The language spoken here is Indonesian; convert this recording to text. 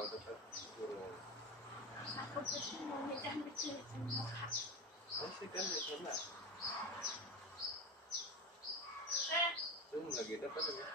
kalau dekat burung. Aku pun mau jangan kecil semua. Masih kan di sana. Zoom lagi dapat ya.